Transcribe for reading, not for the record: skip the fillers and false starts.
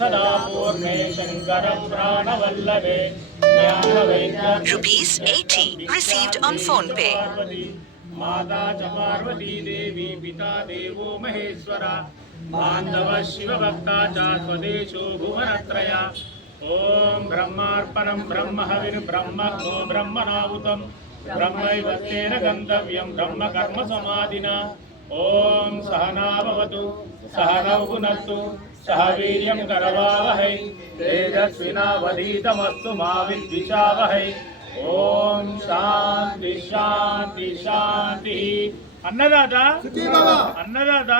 सदा पूर्णे Shankar प्राणवल्लभे ₹80 received on PhonePe. माता च पार्वती देवी पिता देवो महेश्वरा बांधव शिव भक्ता च स्वदेशो भुवनत्रया ओम ब्रह्मार्पणं ब्रह्म हविर् ब्रह्मग्नो ब्रह्मणाहुतं ब्रह्मैव तेन गन्तव्यं ब्रह्म कर्म समाधिना ओम सहना भवतु सहनौ भुनक्तु सह वीर्यं करवावहै तेजस्विनावधीतमस्तु मा विद्विषावहै ओम शांति शांति शांति अन्नदाता अन्नदाता